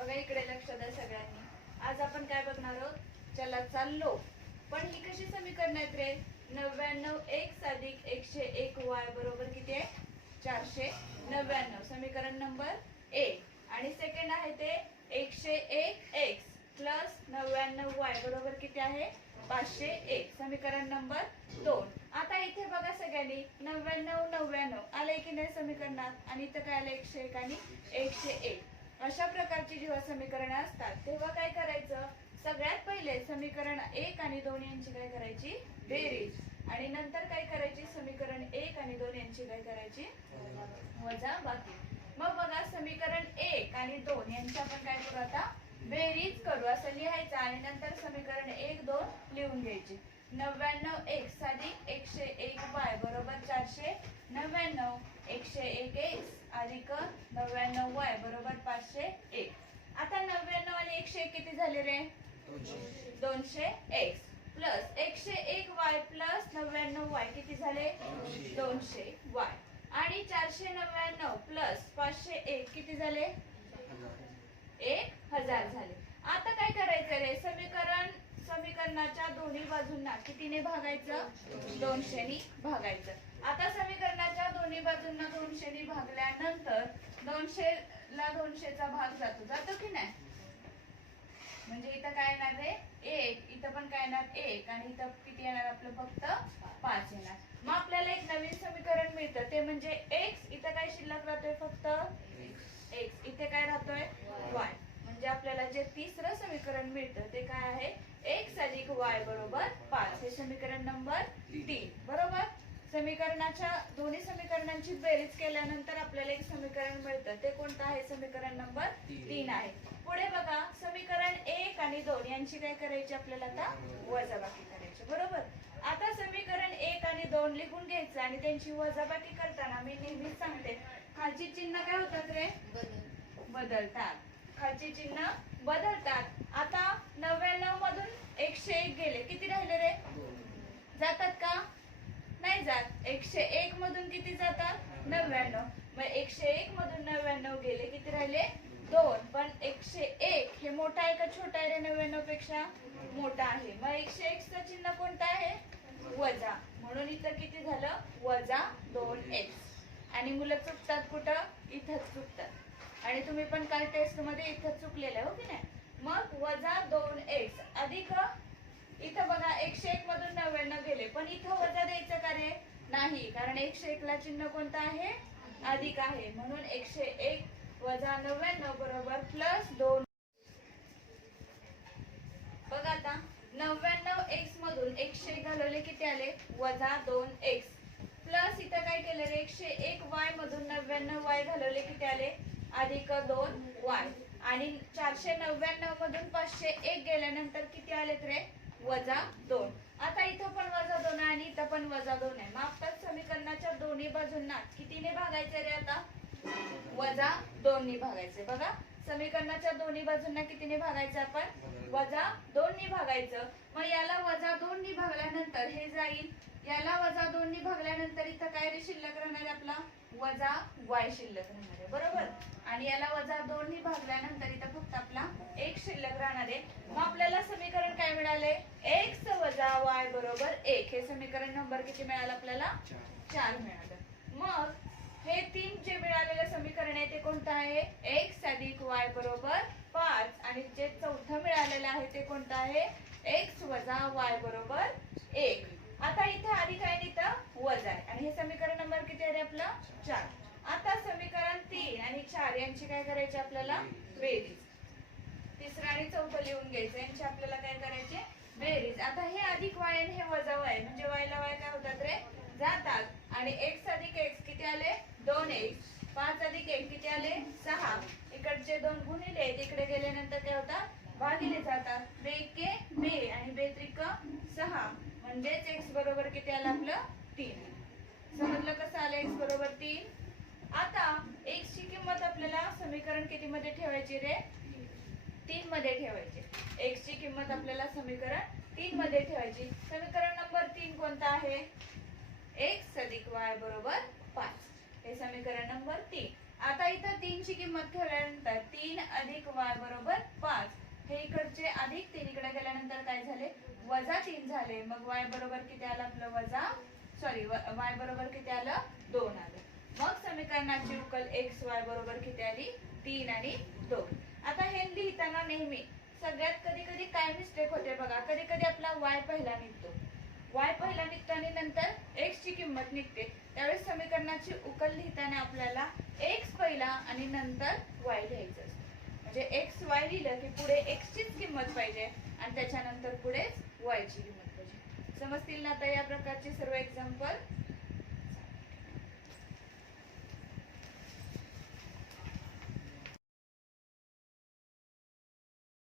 बघा इकडे लक्ष द्या सगळ्यांनी. आज आपण काय बघणार आहोत? चला चाललो. पण ही कशी समीकरण आहेत रे? नव्याण्णव एक्स अधिक एकशे एक वाय बरोबर किती आहे? चारशे नव्याण्णव. समीकरण नंबर एक आणि सेकंड आहे ते एकशे एक एक्स प्लस नव्याण्णव वाय बरोबर किती आहे? पाचशे एक. समीकरण नंबर दोन. आता इथे बघा सगळ्यांनी. नव्याण्णव नव्याण्णव. आलंय की नाही समीकरणात? आणि इथं काय आलं एकशे एक आणि एकशे एक. अशा प्रकारची जेव्हा समीकरणं असतात तेव्हा काय करायचं? सगळ्यात पहिले समीकरण एक आणि दोन यांची काय करायची? बेरीज. आणि नंतर काय करायची? समीकरण एक आणि दोन यांची काय करायची? वजा बाकी मग बघा समीकरण एक आणि दोन यांची आपण काय करू आता? बेरीज करू. असं लिहायचं आणि नंतर समीकरण एक दोन लिहून घ्यायचे. नव्याण्णव एक अधिक एकशे एक वाय बरोबर चारशे नव्याण्णव. एकशे एक एक्स अधिक नव्याण्णव वाय बरोबर? पाचशे एक. आता नव्याण्णव आणि एकशे एक किती झाले रे? दोनशे एक्स प्लस एकशे एक वाय प्लस नव्याण्णव वाय किती झाले? दोनशे वाय. आणि चारशे नव्याण्णव प्लस पाचशे एक किती झाले? एक हजार झाले. आता काय करायचं रे? समीकरण समीकरणाच्या दोन्ही बाजूंना कितीने भागायचं? दोनशेनी भागायचं. आता समीकरणाच्या दोन्ही बाजूंना दोनशेनी भागल्यानं दोनशे ला दोनशेचा भाग जातो. जातो की नाही? म्हणजे इथं काय येणार रे? एक. इथं पण काय येणार? एक. आणि इथं किती येणार आपलं? फक्त पाच येणार. मग आपल्याला एक नवीन समीकरण मिळतं. ते म्हणजे एक्स इथं काय शिल्लक राहतोय फक्त? एक्स इथे काय राहतोय? वाय म्हणजे आपल्याला जे तिसरं समीकरण मिळतं ते काय आहे? एक्स अधिक वाय बरोबर पाच. हे समीकरण नंबर तीन. बरोबर? समीकरणाच्या दोन्ही समीकरणांची बेरीज केल्यानंतर आपल्याला एक समीकरण मिळतं. ते कोणतं आहे? समीकरण नंबर तीन. आहे. पुढे बघा समीकरण एक आणि दोन यांची काय करायची आपल्याला आता? वजाबाकी करायची. बरोबर? आता समीकरण एक आणि दोन लिहून घ्यायचं आणि त्यांची वजाबाकी करताना मी नेहमीच सांगते. खालची चिन्ह काय होतात रे? बदलतात. खालची चिन्ह बदलतात. आता नव्याण्णव मधून एकशे एक गेले. किती राहिले रे? जातात का? नाही जात. एकशे एक मधून किती जातात? नव्याण्णव. मग एकशे एक मधून नव्याण्णव गेले किती राहिले? दोन. पण एकशे एक हे मोठा आहे का छोटा आहे रे नव्याण्णवपेक्षा? मोठा आहे. मग एकशे एक च चिन्ह कोणतं आहे? वजा. म्हणून इथं किती झालं? वजा दोन एक्स आणि मुलं चुकतात कुठं? इथंच चुकतात. आणि तुम्ही पण काल टेस्टमध्ये इथं चुकलेलं हो की नाही? मग वजा दोन एक्स अधिक इथं बघा एकशे एक मधून नव्याण्णव गेले. पण इथं नाही कारण एकशे एकला चिन्ह कोणतं आहे? अधिक आहे. म्हणून एकशे एक वजा नव्याण्णव बरोबर प्लस दोन. बघा आता नव्याण्णव एक्स मधून एकशे घालवले किती आले? वजा दोन एक्स प्लस इथं काय केलं एकशे एक वाय मधून नव्याण्णव वाय घालवले किती आले? अधिक दोन वाय आणि चारशे नव्याण्णव मधून पाचशे एक गेल्यानंतर किती आलेत रे? वजा दोन. आता इथं पण वजा दोन आहे आणि इथं पण वजा दोन आहे. मग समीकरणाच्या दोन्ही बाजूंना कितीने भागायचे रे आता? वजा दोन नी भागायचे. बघा समीकरणाच्या दोन्ही बाजूंना कितीने भागायचं आपण? वजा दोन नी भागायचं. मग याला वजा दोन नी भागल्यानंतर हे जाईल. याला वजा दोन नी भागल्यानंतर इथं काय रे शिल्लक राहणार आहे आपला? वजा वाय शिल्लक राहणार आहे. बरोबर? आणि याला वजा दोन नी भागल्यानंतर इथं फक्त आपला एक शिल्लक राहणार आहे. मग आपल्याला समीकरण काय मिळाले एक्स वजा वाय बरोबर एक. हे समीकरण नंबर किती मिळालं आपल्याला? चार. मिळालं. मग हे तीन जे मिळालेलं समीकरण आहे ते आहे? एक्स अधिक वाय बरोबर पाच. आणि जे चौथं मिळालेलं आहे ते कोणतं आहे? एक्स वजा वाय बरोबर एक. आता इथं अधिक आहे आणि इथं? वजा आहे. आणि हे समीकरण नंबर किती आहे आपलं? चार. आता समीकरण तीन आणि चार यांची काय करायची आपल्याला? बेरीज. तिसरं आणि चौथं लिहून घ्यायचं. यांची आपल्याला काय करायचे? बेरीज. आता हे अधिक वाय आणि हे वजा वाय म्हणजे वायला वाय काय होतात रे? जातात. आणि एक्स अधिक एक्स किती आले? दोन एक्स पाच अधिक एक किती आले? सहा. इकडचे दोन गुणिले तिकडे गेल्यानंतर काय होतात भागिले जातात. बेके बे. आणि बे त्रिक सहा. म्हणजेच एक्स बरोबर किती आलं आपलं? तीन. समजलं कसं आलं एक्स बरोबर तीन? आता एक्स ची किंमत आपल्याला समीकरण किती मध्ये ठेवायची रे? तीन मध्ये ठेवायची. एक्स ची किंमत आपल्याला समीकरण तीन मध्ये ठेवायची. समीकरण नंबर तीन कोणता आहे? एक्स अधिक वाय बरोबर पाच. हे समीकरण नंबर तीन. आता इथं तीनची किंमत ठेवल्यानंतर तीन अधिक वाय बरोबर पाच. हे इकडचे अधिक तीन इकडे गेल्यानंतर काय झाले? वजा तीन झाले. मग वाय बरोबर किती आलं आपलं? वजा सॉरी वाय बरोबर किती आलं? दोन आलं. मग समीकरणाची उकल एक्स वाय बरोबर किती आली? तीन आणि दोन. आता हे लिहिताना नेहमी सगळ्यात कधी कधी काय मिस्टेक होते बघा? कधी कधी आपला वाय पहिला निघतो. वाय पहिला निघतो आणि नंतर एक्स ची किंमत निघते. त्यावेळेस समीकरणाची उकल लिहिताना आपल्याला एक्स पहिला आणि नंतर वाय लिहायचं असतं. म्हणजे एक्स वाय लिहिलं की पुढे एक्सचीच किंमत पाहिजे आणि त्याच्यानंतर पुढेच वाय ची किंमत पाहिजे. समजतील ना आता या प्रकारचे सर्व एक्झाम्पल